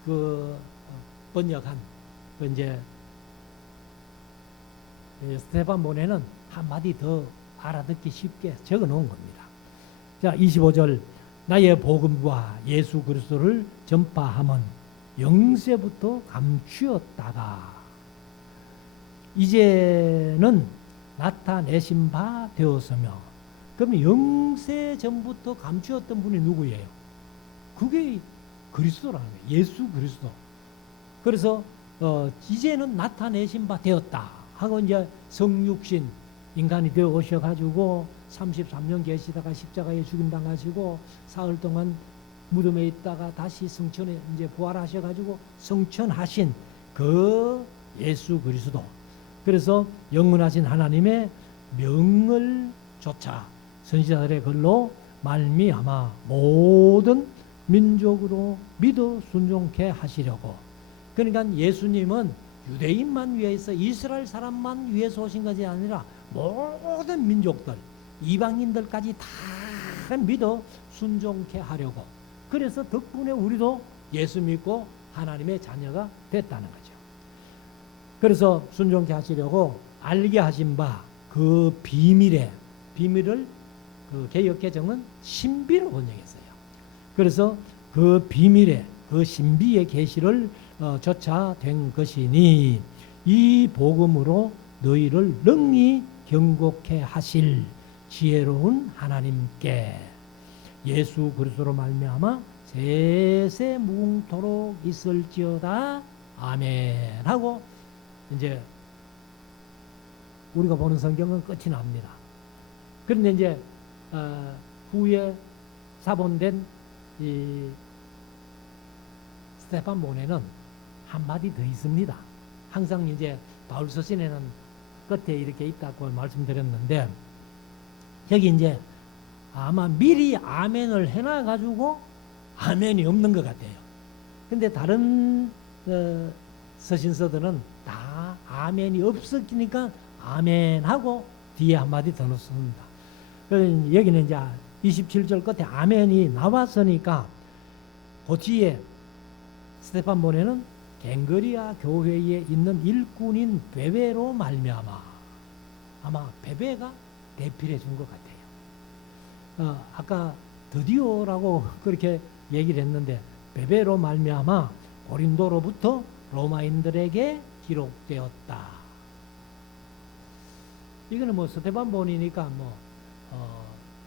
그 번역한 이제 스데반본에는 한마디 더 알아듣기 쉽게 적어 놓은 겁니다. 자, 25절 나의 복음과 예수 그리스도를 전파함은 영세부터 감추었다가 이제는 나타내신 바 되었으며. 그러면 영세 전부터 감추었던 분이 누구예요? 그게 그리스도라는 거예요. 예수 그리스도. 그래서 이제는 나타내신 바 되었다 하고 이제 성육신 인간이 되어 오셔가지고 33년 계시다가 십자가에 죽임당하시고 사흘 동안 무덤에 있다가 다시 성천에 이제 부활하셔가지고 성천하신 그 예수 그리스도. 그래서 영원하신 하나님의 명을 조차 선지자들의 글로 말미암아 모든 민족으로 믿어 순종케 하시려고. 그러니까 예수님은 유대인만 위해서 이스라엘 사람만 위해서 오신 것이 아니라 모든 민족들 이방인들까지 다 믿어 순종케 하려고. 그래서 덕분에 우리도 예수 믿고 하나님의 자녀가 됐다는 거죠. 그래서 순종케 하시려고 알게 하신 바 그 비밀을 그 개역 개정은 신비로 번역했어요. 그래서 그 비밀의 그 신비의 계시를 조차 된 것이니 이 복음으로 너희를 능히 경고케 하실 지혜로운 하나님께 예수 그리스도로 말미암아 세세 무궁토록 있을지어다. 아멘 하고 이제 우리가 보는 성경은 끝이 납니다. 그런데 이제 후에 사본된 이 스데반본에는 한마디 더 있습니다. 항상 이제 바울 서신에는 끝에 이렇게 있다고 말씀드렸는데 여기 이제 아마 미리 아멘을 해놔가지고 아멘이 없는 것 같아요. 근데 다른 서신서들은 다 아멘이 없었으니까 아멘하고 뒤에 한마디 더 넣습니다. 여기는 이제 27절 끝에 아멘이 나왔으니까 그 뒤에 스데반본에는 갱거리아 교회에 있는 일꾼인 베베로 말미암아. 아마 베베가 대필해 준 것 같아요. 아까 드디어라고 그렇게 얘기를 했는데 베베로 말미암아 고린도로부터 로마인들에게 기록되었다. 이거는 뭐 스데반본이니까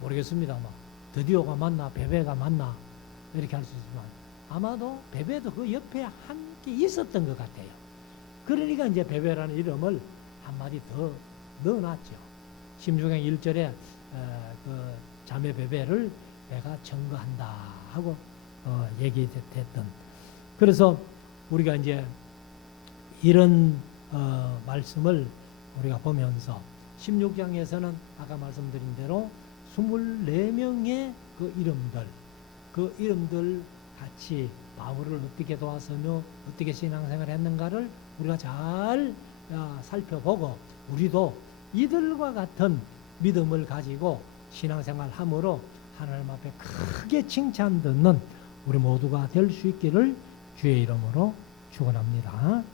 모르겠습니다. 드디어가 맞나 베베가 맞나 이렇게 할 수 있지만 아마도 베베도 그 옆에 함께 있었던 것 같아요. 그러니까 이제 베베라는 이름을 한마디 더 넣어놨죠. 심중행 1절에 그 자매 베베를 내가 증거한다 하고 얘기됐던. 그래서 우리가 이제 이런 말씀을 우리가 보면서 16장에서는 아까 말씀드린 대로 24명의 그 이름들 같이 바울을 어떻게 도왔으며 어떻게 신앙생활을 했는가를 우리가 잘 살펴보고 우리도 이들과 같은 믿음을 가지고 신앙생활함으로 하나님 앞에 크게 칭찬 듣는 우리 모두가 될 수 있기를 주의 이름으로 축원합니다.